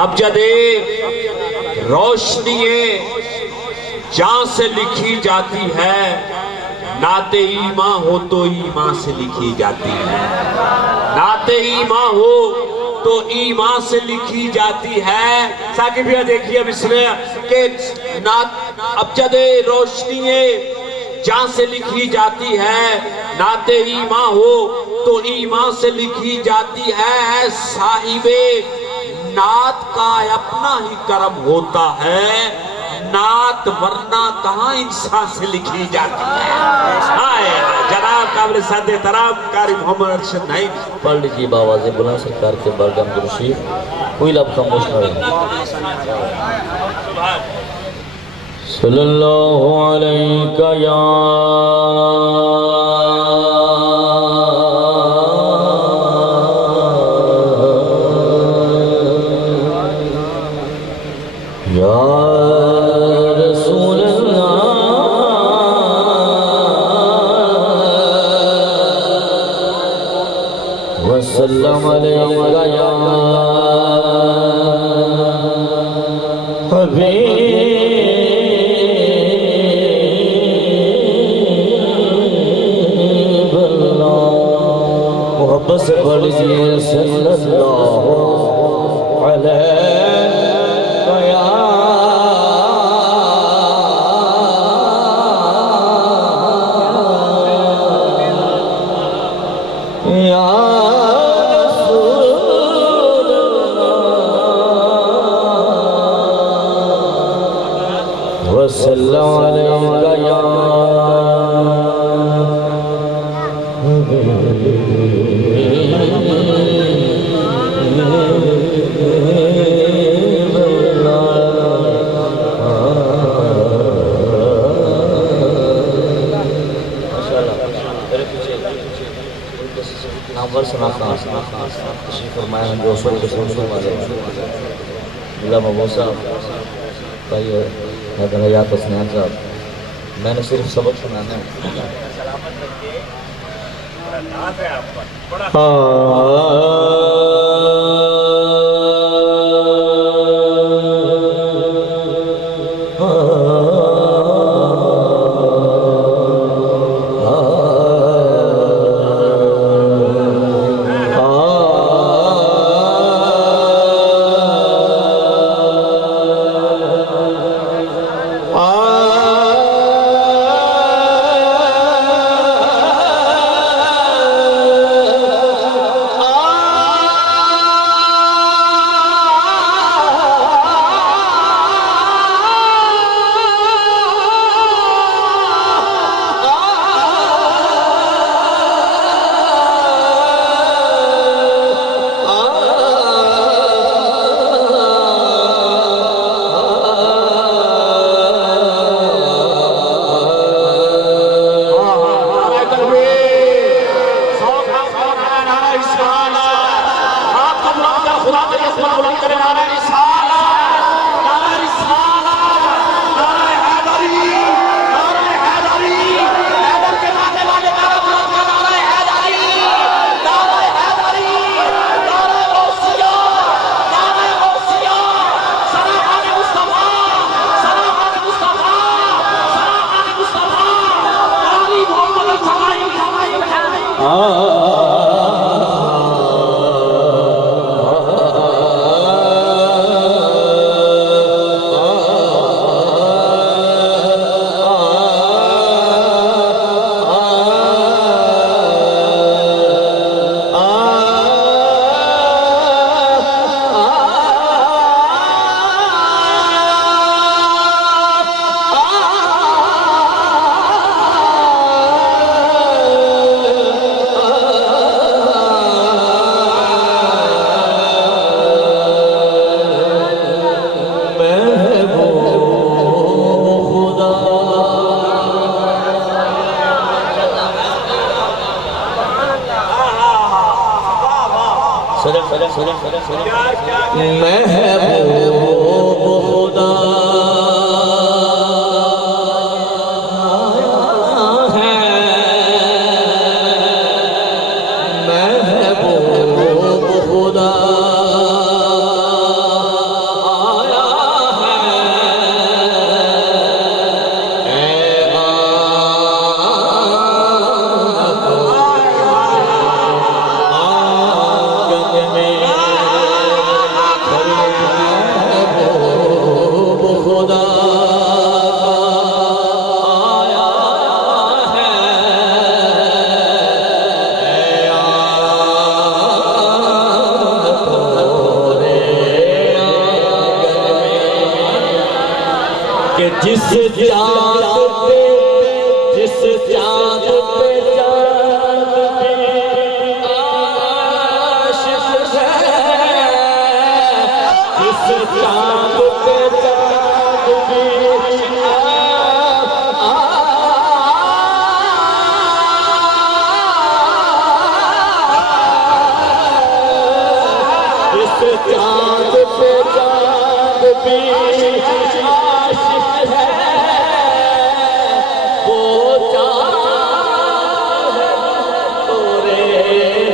अबजदे रोशनी जान से लिखी जाती है, नाते ईमां हो तो ईमां से लिखी जाती है। नाते ईमां हो तो ईमां से लिखी जाती है। साकिब भैया देखिए अब इसमें के अबजदे रोशनी जान से लिखी जाती है, नाते ईमां हो तो ईमां से लिखी जाती है। साहिबे नात का अपना ही कर्म होता है, नात वरना कहाँ इंसान से लिखी जाती है। जनाब काबिल सादे तराम कारी मोहम्मद अरशद नहीं पढ़ लीजिए बावाज़े बुलंद सरकार के बरगम दुरूशी कोई लब खामोश न रहे। सल्लल्लाहु अलैहि या वसल्लम अलैका या हबीबल्लाह। मोहब्बत से पढ़ लीजिए सल्लल्लाहु अलैका या वसल्लम अलैका या मैंने सिर्फ सबक सुनाना है। महबूब खुदा है, महबूब खुदा जिस चाँद पे जिस चाँद पे चाँद भी आशिक है, जिस चाँद पे चाँद भी जिस चाँद पे चाँद भी आशिक है, वो चाँद तोरे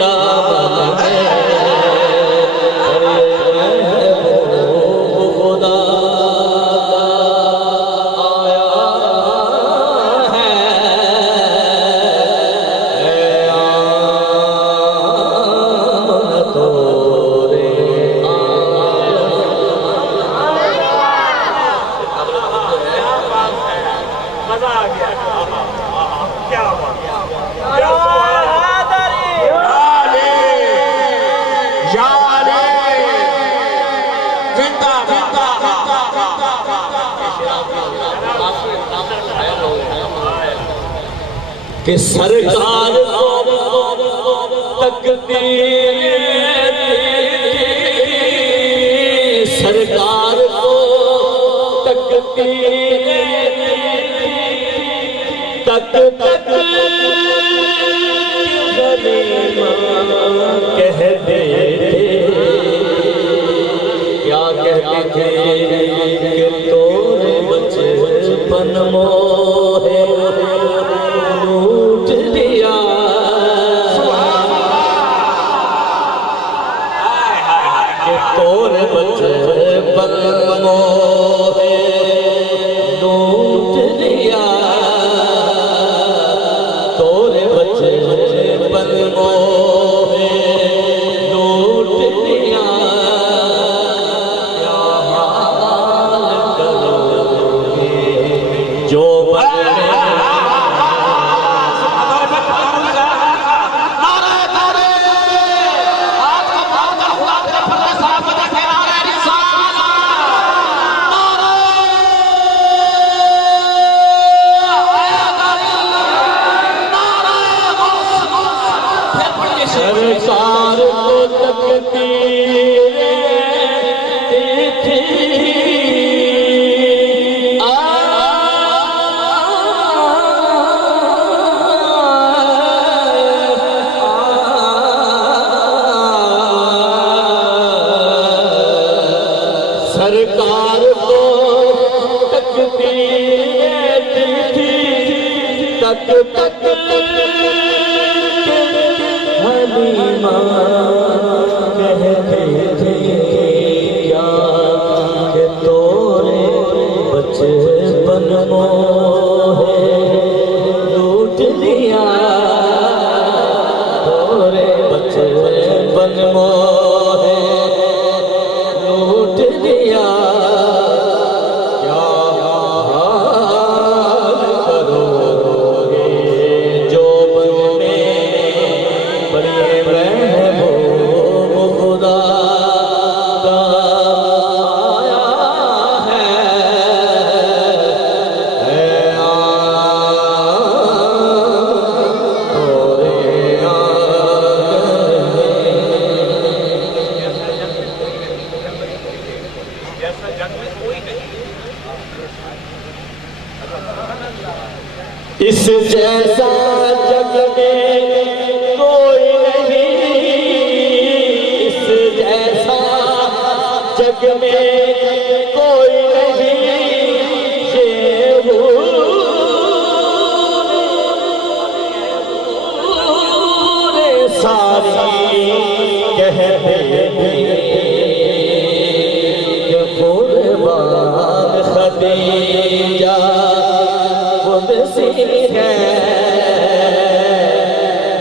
दामन में, वो खुदा आया है तोरे। मजा आ गया। क्या बात कि सरकार को तकदीर, सरकार को तकदीर तक तक गनीमा कहते थे। क्या कहते थे कि तोरे बचपन मोहे लूट लिया, कि तोरे बचपन मोहे लूट लिया, तोरे बचपन मोहे लूट लिया। क्या हाल करोगे जो बदले सरकार को तकदीर थी, सरकार को तकदीर थी, तक तक हलीमा कहते थे क्या कि तोरे बचपन मोहे लूट लिया, तोरे बचपन मोहे लूट लिया। क्या हाल करोगे जो बने बड़े महबूब खुदा का आया है तोरे आंगन में। जैसा जग में कोई नहीं। इस जैसा जग में कोई नहीं, इस जैसा जग में कोई नहीं, ये हूर सारी कहते थे कि कुर्बान खदीजा खुदसी है,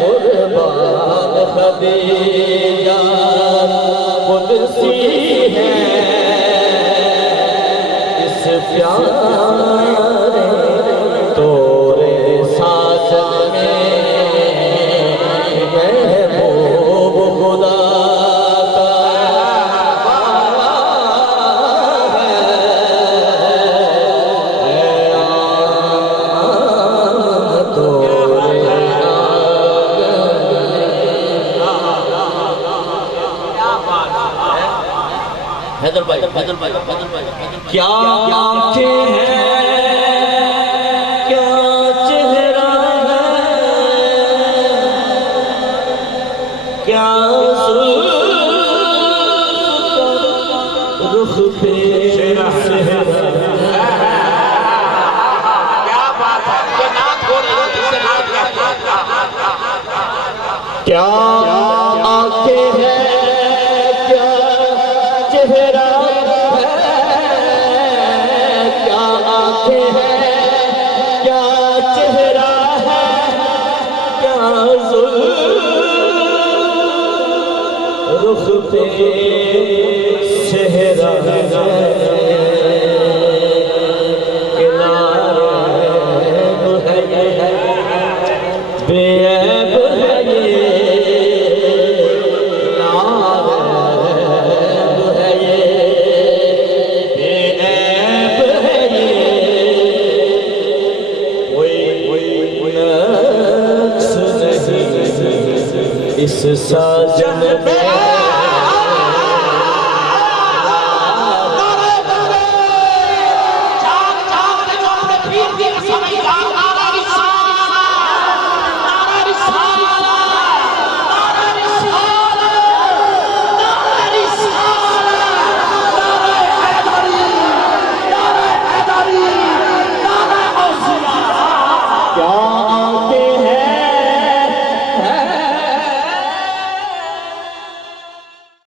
कुर्बान खदीजा खुदसी है। इस प्यारे तोरे साजन में महबूब खुदा का हैदर भाई क्या आंखें हैं, क्या चेहरा है, क्या रुख पे क्या बात है, ये नात हो रही है, जिसे नात कहते हैं। क्या आंखें हैं, क्या चेहरा है, क्या आंखें हैं, क्या चेहरा है, क्या रुख पे सेहरा है, किनारा है ये, बेऐब है ये, नारैब है ये, बेऐब है ये, कोई नक्स नहीं इस साजन में। क्या